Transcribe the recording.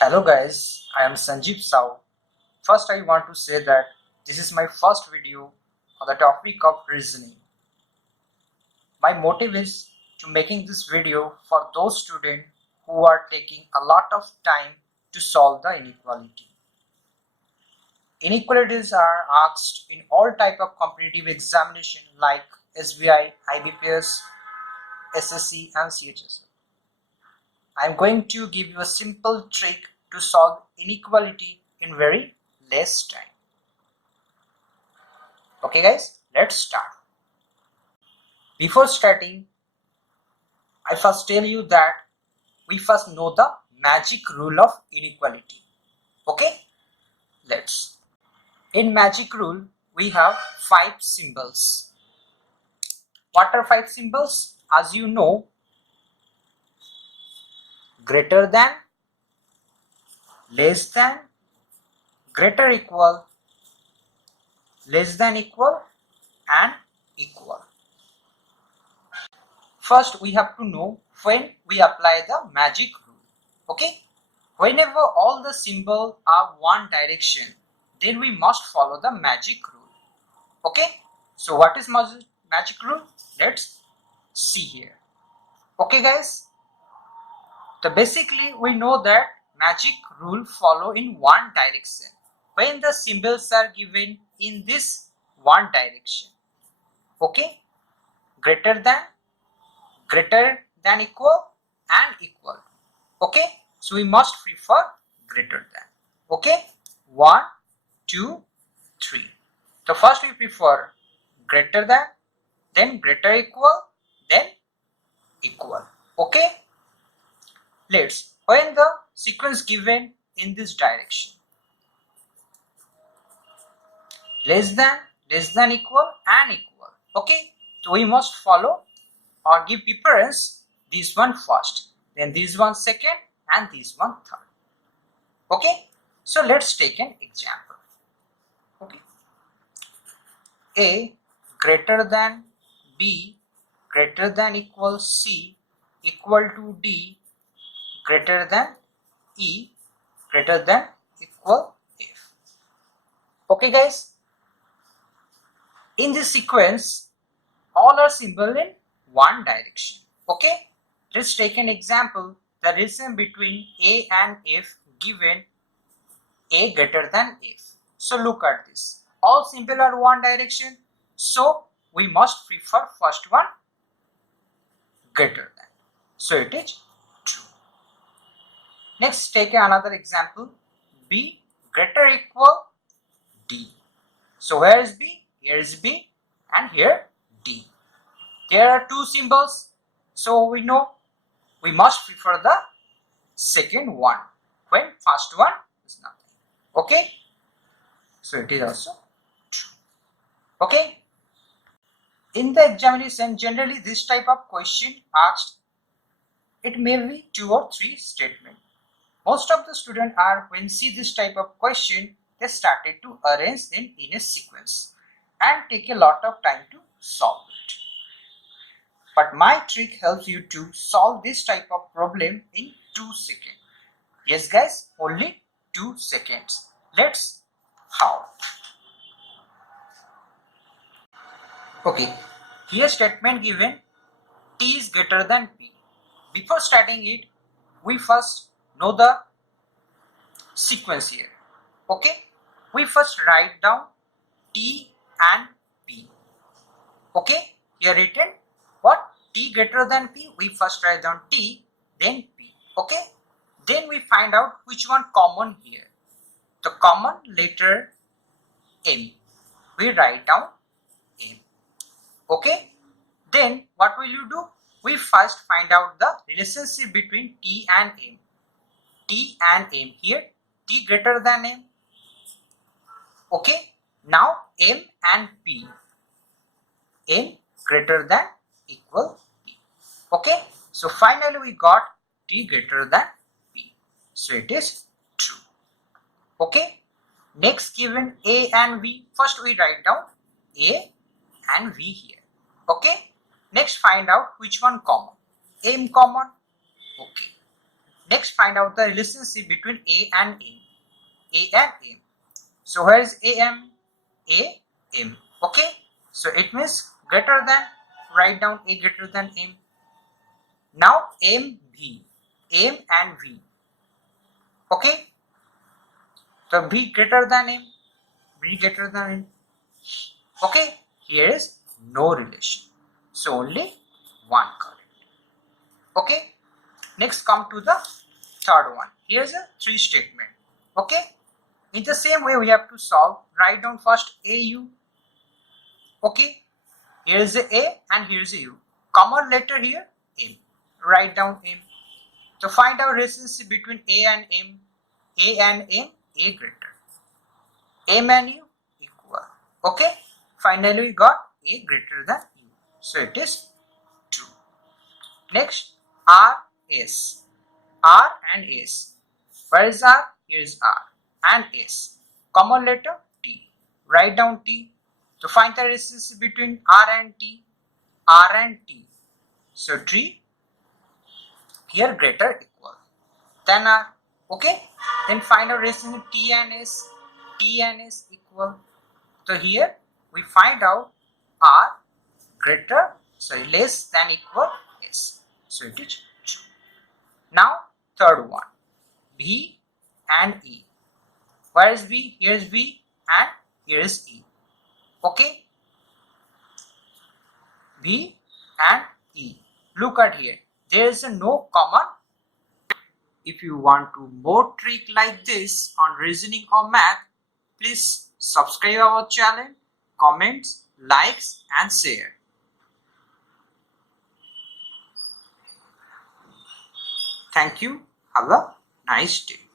Hello guys, I am Sanjeev Sao. First I want to say that this is my first video on the topic of reasoning. My motive is to making this video for those students who are taking a lot of time to solve the inequality. Inequalities are asked in all type of competitive examination like SBI, IBPS, SSC and CHS. I am going to give you a simple trick to solve inequality in very less time. Okay guys, let's start. Before starting, I first tell you that we first know the magic rule of inequality. Okay, let's. In magic rule, we have 5 symbols. What are 5 symbols? As you know, greater than, less than, greater equal, less than equal and equal. First we have to know when we apply the magic rule. Okay, whenever all the symbols are one direction, then we must follow the magic rule. Okay, so what is magic rule? Let's see here. Okay guys, so basically we know that magic rule follow in one direction when the symbols are given in this one direction. Okay, greater than equal and equal. Okay, so we must prefer greater than. Okay, 1 2 3. So first we prefer greater than, then greater equal, then equal. Okay, let's when the sequence given in this direction, less than equal and equal. Okay, so we must follow or give preference this one first, then this one second and this one third. Okay, so let's take an example. Okay, A greater than B greater than equal C equal to D greater than E greater than equal F. Okay guys, in this sequence all are symbol in one direction. Okay, let's take an example. The relation between A and F given A greater than F. So look at this. All symbol are one direction. So we must prefer first one greater than. So it is true. Next take another example. B greater equal D. So where is B? Here is B and here D. There are two symbols. So we know we must prefer the second one when first one is nothing. Okay, so it is also true. Okay, in the examination generally this type of question asked, it may be 2 or 3 statements. Most of the students are when see this type of question they started to arrange them in a sequence and take a lot of time to solve it. But my trick helps you to solve this type of problem in 2 seconds. Yes guys, only 2 seconds. Let's how. Okay, here statement given T is greater than P. Before starting it, we first know the sequence here. Okay, we first write down T and P. Okay, here written what? T greater than P, we first write down T, then P. Okay, then we find out which one common here. The common letter M, we write down M. Okay, then what will you do? We first find out the relationship between T and M. T and M here, T greater than M. Okay, now M and P, M greater than equal P. Okay, so finally we got T greater than P. So it is true. Okay, next given A and V, first we write down A and V here. Okay, next find out which one common. M common. Okay, Next, find out the relationship between A and M. A and M. So where is AM? A, M. Okay. So it means greater than. Write down A greater than M. Now M, V. M and V. Okay. So V greater than M. V greater than M. Okay. Here is no relation. So only one correct. Okay. Next, come to the third one. Here's a three statement. Okay. In the same way, we have to solve. Write down first AU. Okay. Here is a A and here is a U. Common letter here M. Write down M. So find out relationship between A and M. A and M, A greater. M and U equal. Okay. Finally, we got A greater than U. So it is true. Next, R, S. R and S. Where is R? Here is R and S. Common letter T. Write down T. To find the relationship between R and T. R and T. So T here greater equal than R. Okay. Then find out relationship T and S. T and S equal. So here we find out R greater, sorry, less than equal S. So it is true. Now third one. B and E. Where is B? Here is B and here is E. Okay. B and E. Look at here. There is no common. If you want to more trick like this on reasoning or math, please subscribe our channel, comments, likes and share. Thank you. Have a nice day.